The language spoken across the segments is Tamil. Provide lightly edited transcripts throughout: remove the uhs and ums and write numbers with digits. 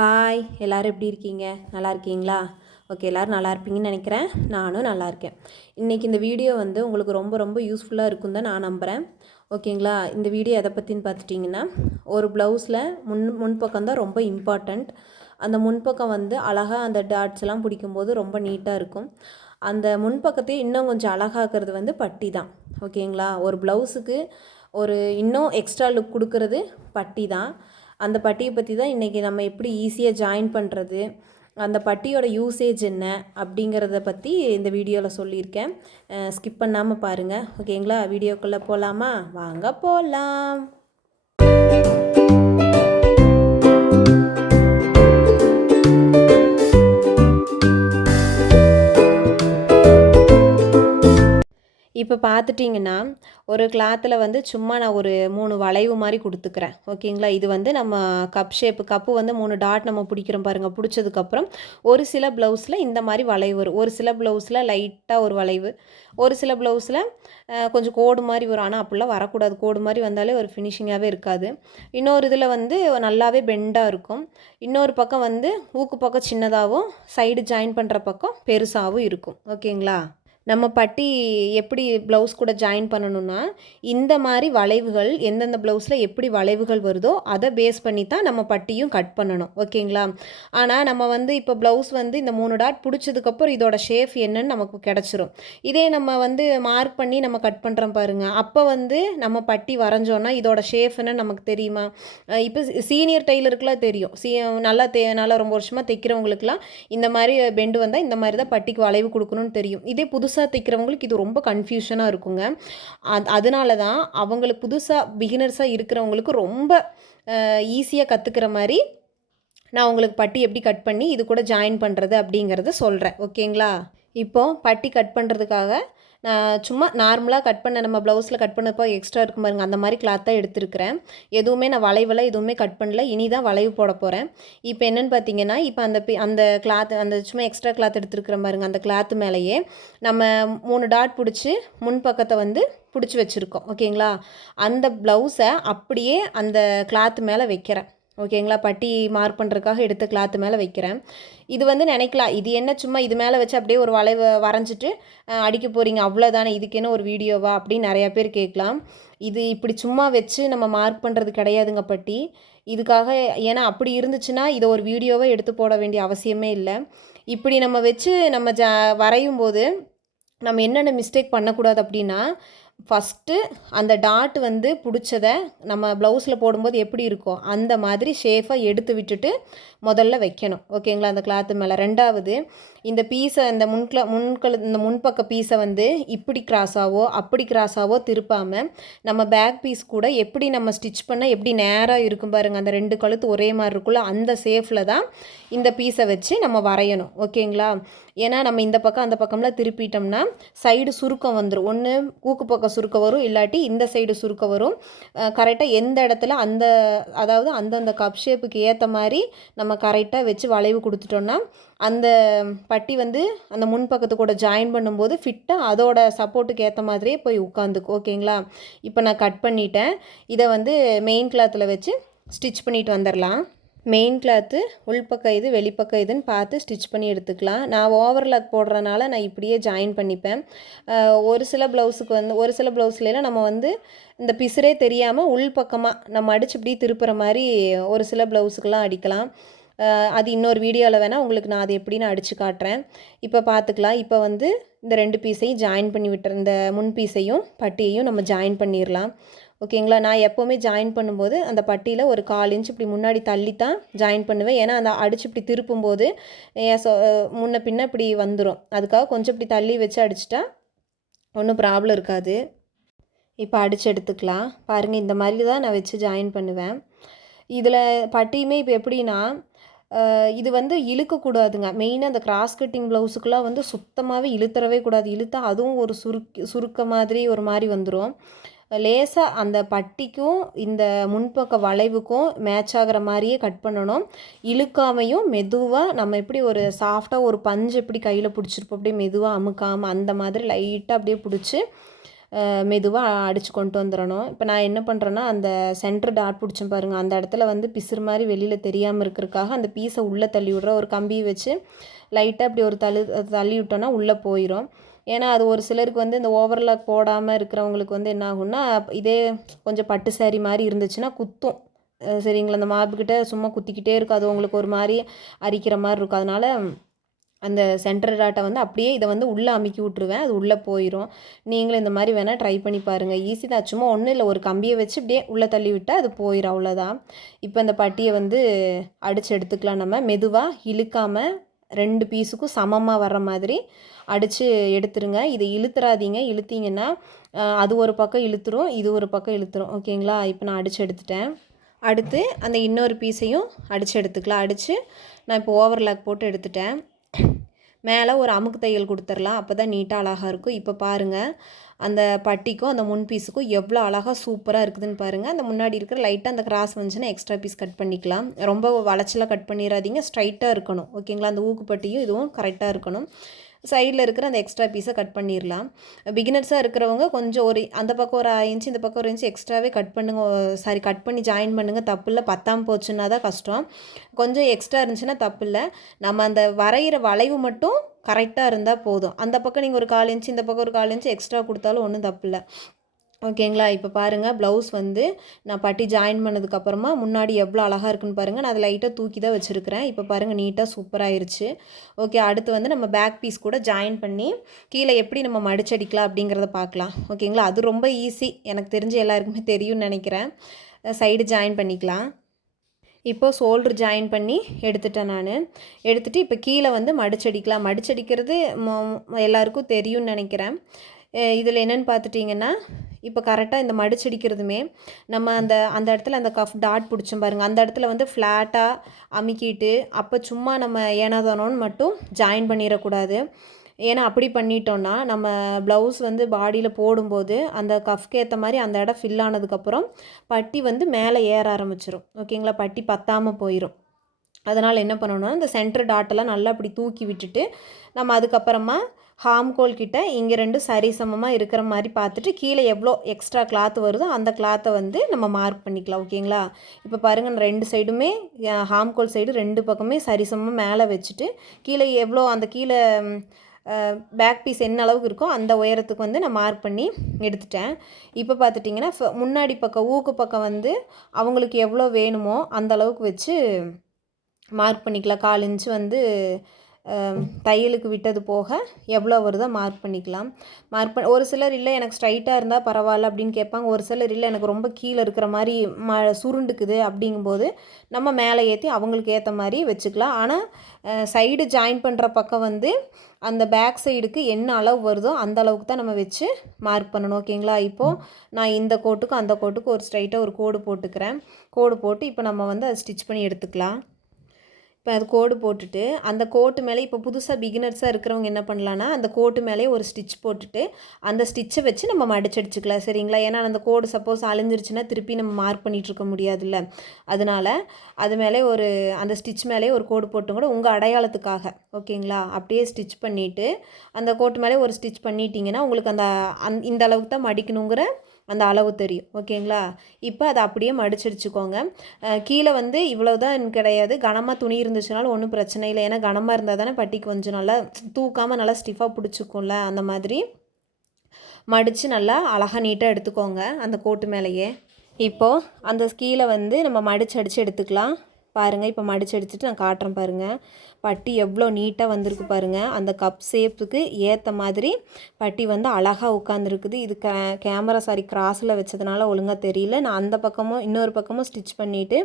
ஹாய் எல்லோரும் எப்படி இருக்கீங்க? நல்லா இருக்கீங்களா? ஓகே, எல்லோரும் நல்லா இருப்பீங்கன்னு நினைக்கிறேன். நானும் நல்லா இருக்கேன். இன்றைக்கி இந்த வீடியோ வந்து உங்களுக்கு ரொம்ப ரொம்ப யூஸ்ஃபுல்லாக இருக்கும் தான் நான் நம்புகிறேன். ஓகேங்களா? இந்த வீடியோ எதை பற்றின்னு பார்த்துட்டிங்கன்னா, ஒரு ப்ளவுஸில் முன்பக்கம் தான் ரொம்ப இம்பார்ட்டண்ட். அந்த முன்பக்கம் வந்து அழகாக அந்த டாட்ஸ் எல்லாம் பிடிக்கும்போது ரொம்ப நீட்டாக இருக்கும். அந்த முன்பக்கத்தையும் இன்னும் கொஞ்சம் அழகாக்குறது வந்து பட்டி தான். ஓகேங்களா? ஒரு ப்ளவுஸுக்கு ஒரு இன்னும் எக்ஸ்ட்ரா லுக் கொடுக்கறது பட்டி தான். அந்த பட்டியை பற்றி தான் இன்றைக்கி நம்ம எப்படி ஈஸியாக ஜாயின் பண்ணுறது, அந்த பட்டியோட யூசேஜ் என்ன அப்படிங்கிறத பற்றி இந்த வீடியோவில் சொல்லியிருக்கேன். ஸ்கிப் பண்ணாமல் பாருங்கள். ஓகேங்களா? வீடியோக்குள்ளே போகலாமா? வாங்க போகலாம். இப்போ பார்த்துட்டிங்கன்னா ஒரு கிளாத்தில் வந்து சும்மா நான் ஒரு 3 வளைவு மாதிரி கொடுத்துக்கிறேன். ஓகேங்களா? இது வந்து நம்ம கப்பு வந்து 3 டாட் நம்ம பிடிக்கிறோம் பாருங்கள். பிடிச்சதுக்கப்புறம் ஒரு சில ப்ளவுஸில் இந்த மாதிரி வளைவு வரும். ஒரு சில ப்ளவுஸில் லைட்டாக ஒரு வளைவு, ஒரு சில ப்ளவுஸில் கொஞ்சம் கோடு மாதிரி வரும். ஆனால் அப்படிலாம் வரக்கூடாது. கோடு மாதிரி வந்தாலே ஒரு ஃபினிஷிங்காகவே இருக்காது. இன்னொரு இதில் வந்து நல்லாவே பெண்டாக இருக்கும். இன்னொரு பக்கம் வந்து ஊக்கு பக்கம் சின்னதாகவும் சைடு ஜாயின் பண்ணுற பக்கம் பெருசாகவும் இருக்கும். ஓகேங்களா? நம்ம பட்டி எப்படி ப்ளவுஸ் கூட ஜாயின் பண்ணணும்னா, இந்த மாதிரி வளைவுகள் எந்தெந்த ப்ளவுஸில் எப்படி வளைவுகள் வருதோ அதை பேஸ் பண்ணி தான் நம்ம பட்டியும் கட் பண்ணணும். ஓகேங்களா? ஆனால் நம்ம வந்து இப்போ ப்ளவுஸ் வந்து இந்த 3 டாட் பிடிச்சதுக்கப்புறம் இதோட ஷேப் என்னன்னு நமக்கு கிடச்சிரும். இதே நம்ம வந்து மார்க் பண்ணி நம்ம கட் பண்ணுறோம் பாருங்கள். அப்போ வந்து நம்ம பட்டி வரைஞ்சோன்னா இதோட ஷேப் என்னன்னு நமக்கு தெரியுமா? இப்போ சீனியர் டெய்லருக்குலாம் தெரியும். நல்லா ரொம்ப வருஷமாக தைக்கிறவங்களுக்குலாம் இந்த மாதிரி பெண்டு வந்தால் இந்த மாதிரி தான் பட்டிக்கு வளைவு கொடுக்கணும்னு தெரியும். இதே புதுசாக தைக்கிறவங்களுக்கு இது ரொம்ப கன்ஃபியூஷனாக இருக்குங்க. அதனால தான் அவங்களுக்கு புதுசாக பிகினர்ஸாக இருக்கிறவங்களுக்கு ரொம்ப ஈஸியாக கற்றுக்கிற மாதிரி நான் உங்களுக்கு பட்டி எப்படி கட் பண்ணி இது கூட ஜாயின் பண்ணுறது அப்படிங்கிறத சொல்கிறேன். ஓகேங்களா? இப்போது பட்டி கட் பண்ணுறதுக்காக நான் சும்மா நார்மலாக கட் பண்ண நம்ம ப்ளவுஸில் கட் பண்ணப்போ எக்ஸ்ட்ரா இருக்கும் பாருங்க, அந்த மாதிரி கிளாத் தான் எடுத்துருக்கிறேன். எதுவுமே நான் வளைவெல்லாம் எதுவுமே கட் பண்ணல. இனி தான் வளைவு போட போகிறேன். இப்போ என்னென்னு பார்த்தீங்கன்னா, இப்போ அந்த கிளாத் அந்த சும்மா எக்ஸ்ட்ரா கிளாத் எடுத்துருக்கிறேன் பாருங்கள். அந்த கிளாத் மேலேயே நம்ம 3 டாட் பிடிச்சி முன்பக்கத்தை வந்து பிடிச்சி வச்சுருக்கோம். ஓகேங்களா? அந்த ப்ளவுஸை அப்படியே அந்த கிளாத் மேலே வைக்கிறேன். ஓகேங்களா? பட்டி மார்க் பண்ணுறதுக்காக எடுத்த கிளாத்து மேலே வைக்கிறேன். இது வந்து நினைக்கலாம், இது என்ன சும்மா இது மேலே வச்சு அப்படியே ஒரு வளைவு வரைஞ்சிட்டு அடிக்க போகிறீங்க அவ்வளோதானே, இதுக்கு என்ன ஒரு வீடியோவா அப்படின்னு நிறையா பேர் கேட்கலாம். இது இப்படி சும்மா வச்சு நம்ம மார்க் பண்ணுறது கிடையாதுங்க பட்டி. இதுக்காக ஏன்னா அப்படி இருந்துச்சுன்னா இதை ஒரு வீடியோவை எடுத்து போட வேண்டிய அவசியமே இல்லை. இப்படி நம்ம வச்சு நம்ம வரையும் போது நம்ம என்னென்ன மிஸ்டேக் பண்ணக்கூடாது அப்படின்னா, ஃபஸ்ட்டு அந்த டாட் வந்து பிடிச்சதை நம்ம ப்ளவுஸில் போடும்போது எப்படி இருக்கும் அந்த மாதிரி ஷேஃபாக எடுத்து விட்டுட்டு முதல்ல வைக்கணும். ஓகேங்களா? அந்த கிளாத்து மேலே. ரெண்டாவது, இந்த பீஸை இந்த இந்த முன்பக்க பீஸை வந்து இப்படி கிராஸாவோ அப்படி கிராஸாவோ திருப்பாமல் நம்ம பேக் பீஸ் கூட எப்படி நம்ம ஸ்டிச் பண்ணால் எப்படி நேராக இருக்கும் பாருங்கள், அந்த 2 கழுத்து ஒரே மாதிரி இருக்குல்ல, அந்த சேஃபில் தான் இந்த பீஸை வச்சு நம்ம வரையணும். ஓகேங்களா? ஏன்னா நம்ம இந்த பக்கம் அந்த பக்கம்லாம் திருப்பிட்டோம்னா சைடு சுருக்கம் வந்துடும். ஒன்று ஊக்கு பக்கம் சுருக்கம் வரும், இல்லாட்டி இந்த சைடு சுருக்கம் வரும். கரெக்டாக எந்த இடத்துல அதாவது அந்தந்த கப் ஷேப்புக்கு ஏற்ற மாதிரி நம்ம கரெக்டாக வச்சு வளைவு கொடுத்துட்டோன்னா அந்த பட்டி வந்து அந்த முன்பக்கத்து கூட ஜாயின் பண்ணும்போது ஃபிட்டாக அதோட சப்போர்ட்டுக்கு ஏற்ற மாதிரியே போய் உட்காந்துக்கும். ஓகேங்களா? இப்போ நான் கட் பண்ணிட்டேன். இதை வந்து மெயின் கிளாத்தில் வச்சு ஸ்டிச் பண்ணிட்டு வந்துடலாம். மெயின் கிளாத்து உள்பக்கம் இது வெளிப்பக்கம் இதுன்னு பார்த்து ஸ்டிச் பண்ணி எடுத்துக்கலாம். நான் ஓவர்லாக் போடுறனால நான் இப்படியே ஜாயின் பண்ணிப்பேன். ஒரு சில ப்ளவுஸ்லாம் நம்ம வந்து இந்த பிசுரே தெரியாமல் உள்பக்கமாக நம்ம அடிச்சு இப்படி திருப்புற மாதிரி ஒரு சில ப்ளவுஸுக்கெல்லாம் அடிக்கலாம். அது இன்னொரு வீடியோவில் வேணால் உங்களுக்கு நான் அது எப்படின்னு அடித்து காட்டுறேன். இப்போ பார்த்துக்கலாம். இப்போ வந்து இந்த 2 பீஸையும் ஜாயின் பண்ணி விட்டுற, இந்த முன் பீஸையும் பட்டியையும் நம்ம ஜாயின் பண்ணிடலாம். ஓகேங்களா? நான் எப்போவுமே ஜாயின் பண்ணும்போது அந்த பட்டியில் ஒரு 1/4 இன்ச் இப்படி முன்னாடி தள்ளி தான் ஜாயின் பண்ணுவேன். ஏன்னா அந்த அடிச்சு இப்படி திருப்பும்போது முன்ன பின்ன இப்படி வந்துடும். அதுக்காக கொஞ்சம் இப்படி தள்ளி வச்சு அடிச்சிட்டா ஒன்றும் ப்ராப்ளம் இருக்காது. இப்போ அடித்து எடுத்துக்கலாம். பாருங்கள், இந்த மாதிரி தான் நான் வச்சு ஜாயின் பண்ணுவேன். இதில் பட்டியுமே இப்போ எப்படின்னா, இது வந்து இழுக்கக்கூடாதுங்க. மெயினாக அந்த கிராஸ் கட்டிங் ப்ளவுஸுக்கெலாம் வந்து சுத்தமாகவே இழுத்துறவே கூடாது. இழுத்தா அதுவும் ஒரு சுருக்க மாதிரி ஒரு மாதிரி வந்துடும். லேசாக அந்த பட்டிக்கும் இந்த முன்பக்க வளைவுக்கும் மேட்ச் ஆகிற மாதிரியே கட் பண்ணணும். இழுக்காமையும் மெதுவாக நம்ம எப்படி ஒரு சாஃப்டாக ஒரு பஞ்சு எப்படி கையில் பிடிச்சிருப்போம் அப்படியே மெதுவாக அமுக்காமல் அந்த மாதிரி லைட்டாக அப்படியே பிடிச்சி மெதுவாக அடித்து கொண்டு வந்துடணும். இப்போ நான் என்ன பண்ணுறேன்னா, அந்த சென்டர் டாட் பிடிச்சேன் பாருங்கள், அந்த இடத்துல வந்து பிசுறு மாதிரி வெளியில் தெரியாமல் இருக்கிறதுக்காக அந்த பீஸை உள்ளே தள்ளி விட்றேன். ஒரு கம்பி வச்சு லைட்டாக இப்படி ஒரு தள்ளி விட்டோன்னா உள்ளே போயிடும். ஏன்னா அது ஒரு சிலருக்கு வந்து இந்த ஓவர்லாக் போடாமல் இருக்கிறவங்களுக்கு வந்து என்ன ஆகும்னா, இதே கொஞ்சம் பட்டு சாரி மாதிரி இருந்துச்சுன்னா குத்தும். சரிங்களா, அந்த மார்புக்கிட்ட சும்மா குத்திக்கிட்டே இருக்கும். அது உங்களுக்கு ஒரு மாதிரி அரிக்கிற மாதிரி இருக்கும். அதனால் அந்த சென்டர் டாட்டை வந்து அப்படியே இதை வந்து உள்ளே அமுக்கி விட்ருவேன். அது உள்ளே போயிடும். நீங்களும் இந்த மாதிரி வேணால் ட்ரை பண்ணி பாருங்கள். ஈஸி தான். சும்மா ஒன்றும் இல்லை, ஒரு கம்பியை வச்சு இப்படியே உள்ளே தள்ளி விட்டால் அது போயிடும், அவ்வளோதான். இப்போ இந்த பட்டியை வந்து அடித்து எடுத்துக்கலாம். நம்ம மெதுவாக இழுக்காமல் 2 பீஸுக்கும் சமமாக வர்ற மாதிரி அடித்து எடுத்துருங்க. இதை இழுத்துறாதீங்க. இழுத்தீங்கன்னா அது ஒரு பக்கம் இழுத்துரும், இது ஒரு பக்கம் இழுத்துரும். ஓகேங்களா, இப்போ நான் அடித்து எடுத்துட்டேன். அடுத்து அந்த இன்னொரு பீஸையும் அடித்து எடுத்துக்கலாம். அடித்து நான் இப்போ ஓவர்லாக் போட்டு எடுத்துட்டேன். மேலே ஒரு அமுக்கு தையல் கொடுத்துடலாம். அப்போ தான் நீட்டாக அழகாக இருக்கும். இப்போ பாருங்கள், அந்த பட்டிக்கும் அந்த முன் பீஸுக்கும் எவ்வளோ அழகாக சூப்பராக இருக்குதுன்னு பாருங்கள். அந்த முன்னாடி இருக்கிற லைட்டாக அந்த கிராஸ் வந்துச்சுன்னா எக்ஸ்ட்ரா பீஸ் கட் பண்ணிக்கலாம். ரொம்ப வளைச்சலாக கட் பண்ணிடாதீங்க, ஸ்ட்ரைட்டாக இருக்கணும். ஓகேங்களா, அந்த ஊக்கு பட்டியும் இதுவும் கரெக்டாக இருக்கணும். சைடில் இருக்கிற அந்த எக்ஸ்ட்ரா பீஸை கட் பண்ணிடலாம். பிகினர்ஸாக இருக்கிறவங்க கொஞ்சம் ஒரு அந்த பக்கம் ஒரு 1 இன்ச்சு இந்த பக்கம் 1 இன்ச்சு எக்ஸ்ட்ராவே கட் பண்ணுங்கள். கட் பண்ணி ஜாயின் பண்ணுங்கள், தப்பு இல்லை. பத்தாமல் போச்சுன்னா தான் கஷ்டம். கொஞ்சம் எக்ஸ்ட்ரா இருந்துச்சுன்னா தப்பு இல்லை. நம்ம அந்த வரைகிற வளைவு மட்டும் கரெக்டாக இருந்தால் போதும். அந்த பக்கம் நீங்கள் ஒரு 1/4 இன்ச்சு, இந்த பக்கம் ஒரு 1/4 இன்ச்சு எக்ஸ்ட்ரா கொடுத்தாலும் ஒன்றும் தப்பு இல்லை. ஓகேங்களா, இப்போ பாருங்கள், ப்ளவுஸ் வந்து நான் பட்டி ஜாயின் பண்ணதுக்கப்புறமா முன்னாடி எவ்வளோ அழகாக இருக்குன்னு பாருங்கள். நான் அதை லைட்டாக தூக்கி தான் வச்சுருக்கிறேன். இப்போ பாருங்கள், நீட்டாக சூப்பராகிருச்சு. ஓகே, அடுத்து வந்து நம்ம பேக் பீஸ் கூட ஜாயின் பண்ணி கீழே எப்படி நம்ம மடிச்சடிக்கலாம் அப்படிங்கிறத பார்க்கலாம். ஓகேங்களா, அது ரொம்ப ஈஸி. எனக்கு தெரிஞ்சு எல்லாருக்குமே தெரியும்னு நினைக்கிறேன். சைடு ஜாயின் பண்ணிக்கலாம். இப்போது ஷோல்ட்ரு ஜாயின் பண்ணி எடுத்துட்டேன் நான். எடுத்துகிட்டு இப்போ கீழே வந்து மடிச்சடிக்கலாம். மடிச்சடிக்கிறது எல்லாருக்கும் தெரியும்னு நினைக்கிறேன். இதில் என்னென்னு பார்த்துட்டிங்கன்னா, இப்போ கரெக்டாக இந்த மடிச்சடிக்கிறதுமே நம்ம அந்த இடத்துல அந்த கஃப் டாட் பிடிச்சோம் பாருங்கள், அந்த இடத்துல வந்து ஃப்ளாட்டாக அமுக்கிட்டு அப்போ சும்மா நம்ம ஏனாதானோன்னு மட்டும் ஜாயின் பண்ணிடக்கூடாது. ஏன்னா அப்படி பண்ணிட்டோன்னா நம்ம ப்ளவுஸ் வந்து பாடியில் போடும்போது அந்த கஃப்க்கு ஏற்ற மாதிரி அந்த இடம் ஃபில் ஆனதுக்கப்புறம் பட்டி வந்து மேலே ஏற ஆரம்பிச்சிடும். ஓகேங்களா, பட்டி பத்தாமல் போயிடும். அதனால் என்ன பண்ணணும்னா, இந்த சென்டர் டாட்டெல்லாம் நல்லா அப்படி தூக்கி விட்டுட்டு நம்ம அதுக்கப்புறமா ஹாம்கோல் கிட்ட இங்கே 2 சரிசமமாக இருக்கிற மாதிரி பார்த்துட்டு கீழே எவ்வளோ எக்ஸ்ட்ரா கிளாத் வருதோ அந்த கிளாத்தை வந்து நம்ம மார்க் பண்ணிக்கலாம். ஓகேங்களா, இப்போ பாருங்கள், நான் 2 சைடுமே ஹாம்கோல் சைடு 2 பக்கமே சரிசமமாக மேலே வச்சுட்டு கீழே எவ்வளோ அந்த கீழே பேக் பீஸ் என்ன அளவுக்கு இருக்கோ அந்த உயரத்துக்கு வந்து நான் மார்க் பண்ணி எடுத்துட்டேன். இப்போ பார்த்துட்டிங்கன்னா முன்னாடி பக்கம் ஊக்கு பக்கம் வந்து அவங்களுக்கு எவ்வளோ வேணுமோ அந்த அளவுக்கு வச்சு மார்க் பண்ணிக்கலாம். 1/4 இன்ச்சு வந்து தையலுக்கு விட்டது போக எவ்வளோ வருதோ மார்க் பண்ணிக்கலாம். ஒரு சிலர் இல்லை எனக்கு ஸ்ட்ரைட்டாக இருந்தால் பரவாயில்ல அப்படின்னு கேட்பாங்க. ஒரு சிலர் இல்லை எனக்கு ரொம்ப கீழே இருக்கிற மாதிரி சுருண்டுக்குது அப்படிங்கும்போது நம்ம மேலே ஏற்றி அவங்களுக்கு ஏற்ற மாதிரி வச்சுக்கலாம். ஆனால் சைடு ஜாயின் பண்ணுற பக்கம் வந்து அந்த பேக் சைடுக்கு என்ன அளவு வருதோ அந்த அளவுக்கு தான் நம்ம வச்சு மார்க் பண்ணணும். ஓகேங்களா, இப்போது நான் இந்த கோட்டுக்கும் அந்த கோட்டுக்கும் ஒரு ஸ்ட்ரைட்டாக ஒரு கோடு போட்டுக்கிறேன். கோடு போட்டு இப்போ நம்ம வந்து அதை ஸ்டிச் பண்ணி எடுத்துக்கலாம். இப்போ அது கோடு போட்டுட்டு அந்த கோட்டு மேலே இப்போ புதுசாக பிகினர்ஸாக இருக்கிறவங்க என்ன பண்ணலான்னா, அந்த கோட்டு மேலேயே ஒரு ஸ்டிச் போட்டுட்டு அந்த ஸ்டிச்சை வச்சு நம்ம மடிச்சடிச்சுக்கலாம். சரிங்களா, ஏன்னா அந்த கோடு சப்போஸ் அழிஞ்சிருச்சுன்னா திருப்பி நம்ம மார்க் பண்ணிகிட்ருக்க முடியாதுல்ல. அதனால் அது மேலே அந்த ஸ்டிச் மேலே ஒரு கோடு போட்டு கூட உங்கள் அடையாளத்துக்காக, ஓகேங்களா, அப்படியே ஸ்டிச் பண்ணிவிட்டு அந்த கோட்டு மேலே ஒரு ஸ்டிச் பண்ணிட்டீங்கன்னா உங்களுக்கு இந்த அளவுக்கு தான் மடிக்கணுங்கிற அந்த அளவு தெரியும். ஓகேங்களா, இப்போ அதை அப்படியே மடிச்சடிச்சுக்கோங்க. கீழே வந்து இவ்வளோதான் கிடையாது, கனமாக துணி இருந்துச்சுனாலும் ஒன்றும் பிரச்சனை இல்லை. ஏன்னா கனமாக இருந்தால் தானே பட்டிக்கு கொஞ்சம் நல்லா தூக்காமல் நல்லா ஸ்டிஃபாக பிடிச்சிக்கும்ல. அந்த மாதிரி மடித்து நல்லா அழகாக நீட்டாக எடுத்துக்கோங்க அந்த கோட்டு மேலேயே. இப்போது அந்த கீழே வந்து நம்ம மடிச்சடிச்சு எடுத்துக்கலாம். பாருங்கள், இப்போ மடிச்சடிச்சுட்டு நான் காட்டுறேன் பாருங்கள். பட்டி எவ்வளோ நீட்டாக வந்திருக்கு பாருங்கள். அந்த கப் ஷேப்புக்கு ஏற்ற மாதிரி பட்டி வந்து அழகாக உட்காந்துருக்குது. இது கேமரா கிராஸில் வச்சதுனால ஒழுங்காக தெரியல. நான் அந்த பக்கமும் இன்னொரு பக்கமும் ஸ்டிச் பண்ணிவிட்டு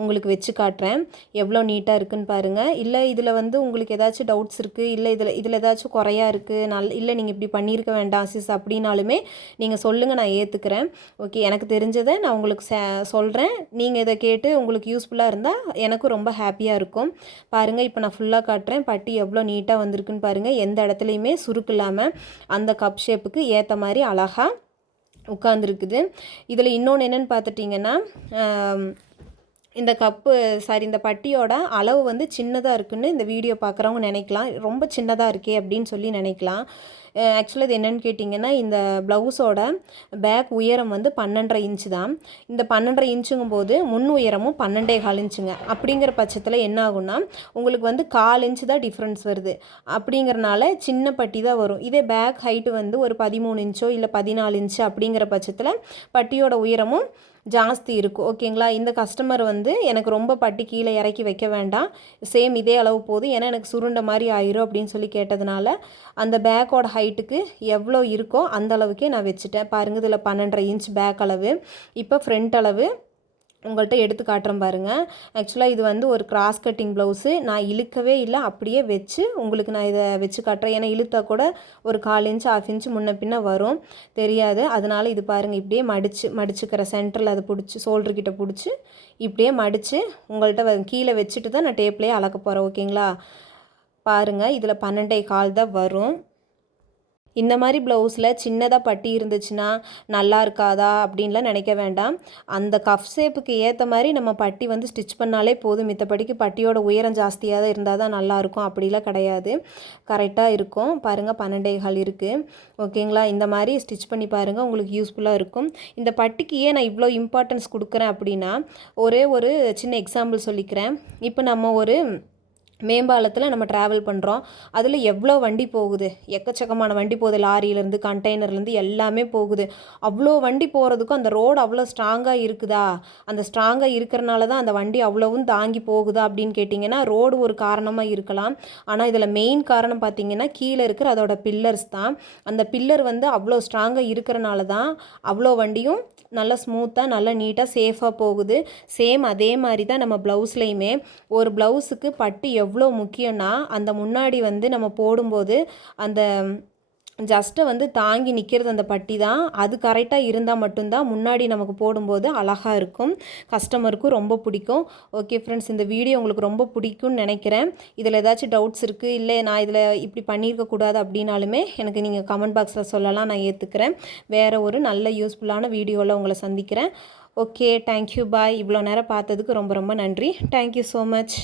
உங்களுக்கு வச்சு காட்டுறேன் எவ்வளோ நீட்டாக இருக்குதுன்னு பாருங்கள். இல்லை இதில் வந்து உங்களுக்கு ஏதாச்சும் டவுட்ஸ் இருக்குது, இல்லை இதில் ஏதாச்சும் குறையா இருக்குது, இல்லை நீங்கள் இப்படி பண்ணியிருக்க வேண்டாம் சிஸ் அப்படின்னாலுமே நீங்கள் சொல்லுங்கள், நான் ஏற்றுக்கிறேன். ஓகே, எனக்கு தெரிஞ்சதை நான் உங்களுக்கு சொல்கிறேன். நீங்கள் இதை கேட்டு உங்களுக்கு யூஸ்ஃபுல்லாக இருந்தால் எனக்கும் ரொம்ப ஹாப்பியாக இருக்கும். பாருங்கள், இப்போ நான் ஃபுல்லாக காட்டுறேன். பட்டி எவ்வளோ நீட்டாக வந்திருக்குன்னு பாருங்கள். எந்த இடத்துலையுமே சுருக்கு இல்லாமல் அந்த கப் ஷேப்புக்கு ஏற்ற மாதிரி அழகாக உட்காந்துருக்குது. இதில் இன்னொன்று என்னென்னு பார்த்துட்டிங்கன்னா, இந்த கப்பு இந்த பட்டியோட அளவு வந்து சின்னதாக இருக்குன்னு இந்த வீடியோ பார்க்குறவங்க நினைக்கலாம், ரொம்ப சின்னதாக இருக்கே அப்படின்னு சொல்லி நினைக்கலாம். ஆக்சுவலாக இது என்னென்னு கேட்டிங்கன்னா, இந்த ப்ளவுஸோட பேக் உயரம் வந்து 12.5 இன்ச்சு தான். இந்த 12.5 இன்ச்சுங்கும் போது முன் உயரமும் 12.25 இன்ச்சுங்க. அப்படிங்கிற பட்சத்தில் என்ன ஆகும்னா, உங்களுக்கு வந்து 1/4 இன்ச்சு தான் டிஃப்ரென்ஸ் வருது. அப்படிங்கிறனால சின்ன பட்டி தான் வரும். இதே பேக் ஹைட்டு வந்து ஒரு 13 இன்ச்சோ இல்லை 14 இன்ச்சு அப்படிங்கிற பட்சத்தில் பட்டியோட உயரமும் ஜாஸ்தி இருக்கும். ஓகேங்களா? இந்த கஸ்டமர் வந்து எனக்கு ரொம்ப பட்டி கீழே இறக்கி வைக்க வேண்டாம், சேம் இதே அளவு போதும், ஏன்னா எனக்கு சுருண்ட மாதிரி ஆயிரும் அப்படின்னு சொல்லி கேட்டதுனால அந்த பேக்கோட ஹைட்டுக்கு எவ்வளோ இருக்கோ அந்த அளவுக்கே நான் வச்சுட்டேன். பாருங்கள், இதில் 12.5 இன்ச் பேக் அளவு. இப்போ ஃப்ரண்ட் அளவு உங்கள்கிட்ட எடுத்து காட்டுறேன் பாருங்கள். ஆக்சுவலாக இது வந்து ஒரு கிராஸ் கட்டிங் ப்ளவுஸு. நான் இழுக்கவே இல்லை, அப்படியே வச்சு உங்களுக்கு நான் இதை வச்சு காட்டுறேன். ஏன்னா இழுத்தா கூட ஒரு 1/4 இன்ச் 1/2 இன்ச்சு முன்ன பின்ன வரும், தெரியாது. அதனால் இது பாருங்கள், இப்படியே மடிச்சுக்கிற சென்டரில் அதை பிடிச்சி ஷோல்டர்கிட்ட பிடிச்சி இப்படியே மடித்து உங்கள்கிட்ட கீழே வச்சுட்டு தான் நான் டேப்லேயே அளக்க போகிறேன். ஓகேங்களா? பாருங்கள், இதில் 12.25 தான் வரும். இந்த மாதிரி ப்ளவுஸில் சின்னதாக பட்டி இருந்துச்சுன்னா நல்லா இருக்காதா அப்படின்லாம் நினைக்க வேண்டாம். அந்த கஃப் ஷேப்புக்கு ஏற்ற மாதிரி நம்ம பட்டி வந்து ஸ்டிச் பண்ணாலே போதும். மித்தபடிக்கு பட்டியோட உயரம் ஜாஸ்தியாக தான் இருந்தால் தான் நல்லாயிருக்கும் அப்படிலாம் கிடையாது, கரெக்டாக இருக்கும். பாருங்கள், 12.25 இருக்குது. ஓகேங்களா? இந்த மாதிரி ஸ்டிச் பண்ணி பாருங்கள், உங்களுக்கு யூஸ்ஃபுல்லாக இருக்கும். இந்த பட்டிக்கு ஏன் நான் இவ்வளோ இம்பார்ட்டன்ஸ் கொடுக்குறேன் அப்படின்னா, ஒரே ஒரு சின்ன எக்ஸாம்பிள் சொல்லிக்கிறேன். இப்போ நம்ம ஒரு மேம்பாலத்தில் நம்ம ட்ராவல் பண்ணுறோம். அதில் எவ்வளோ வண்டி போகுது, எக்கச்சக்கமான வண்டி போகுது, லாரியிலேருந்து கண்டெய்னர்லேருந்து எல்லாமே போகுது. அவ்வளோ வண்டி போகிறதுக்கும் அந்த ரோடு அவ்வளோ ஸ்ட்ராங்காக இருக்குதா, அந்த ஸ்ட்ராங்காக இருக்கிறனால தான் அந்த வண்டி அவ்வளவும் தாங்கி போகுதா அப்படின்னு கேட்டிங்கன்னா, ரோடு ஒரு காரணமாக இருக்கலாம். ஆனால் இதில் மெயின் காரணம் பார்த்திங்கன்னா கீழே இருக்கிற அதோட பில்லர்ஸ் தான். அந்த பில்லர் வந்து அவ்வளோ ஸ்ட்ராங்காக இருக்கிறனால தான் அவ்வளோ வண்டியும் நல்லா ஸ்மூத்தாக நல்லா நீட்டாக சேஃபாக போகுது. சேம் அதே மாதிரி தான் நம்ம ப்ளவுஸ்லையுமே ஒரு ப்ளவுஸுக்கு பட்டு எவ்வளோ முக்கியம்னா, அந்த முன்னாடி வந்து நம்ம போடும்போது அந்த ஜஸ்ட்டை வந்து தாங்கி நிற்கிறது அந்த பட்டி தான். அது கரெக்டாக இருந்தால் மட்டும்தான் முன்னாடி நமக்கு போடும்போது அழகாக இருக்கும், கஸ்டமருக்கும் ரொம்ப பிடிக்கும். ஓகே ஃப்ரெண்ட்ஸ், இந்த வீடியோ உங்களுக்கு ரொம்ப பிடிக்கும்னு நினைக்கிறேன். இதில் ஏதாச்சும் டவுட்ஸ் இருக்குது, இல்லை நான் இதில் இப்படி பண்ணியிருக்கக்கூடாது அப்படின்னாலுமே எனக்கு நீங்கள் கமெண்ட் பாக்ஸில் சொல்லலாம், நான் ஏற்றுக்கிறேன். வேறு ஒரு நல்ல யூஸ்ஃபுல்லான வீடியோவில் உங்களை சந்திக்கிறேன். ஓகே, தேங்க்யூ, பாய். இவ்வளோ நேரம் பார்த்ததுக்கு ரொம்ப ரொம்ப நன்றி. Thank you so much.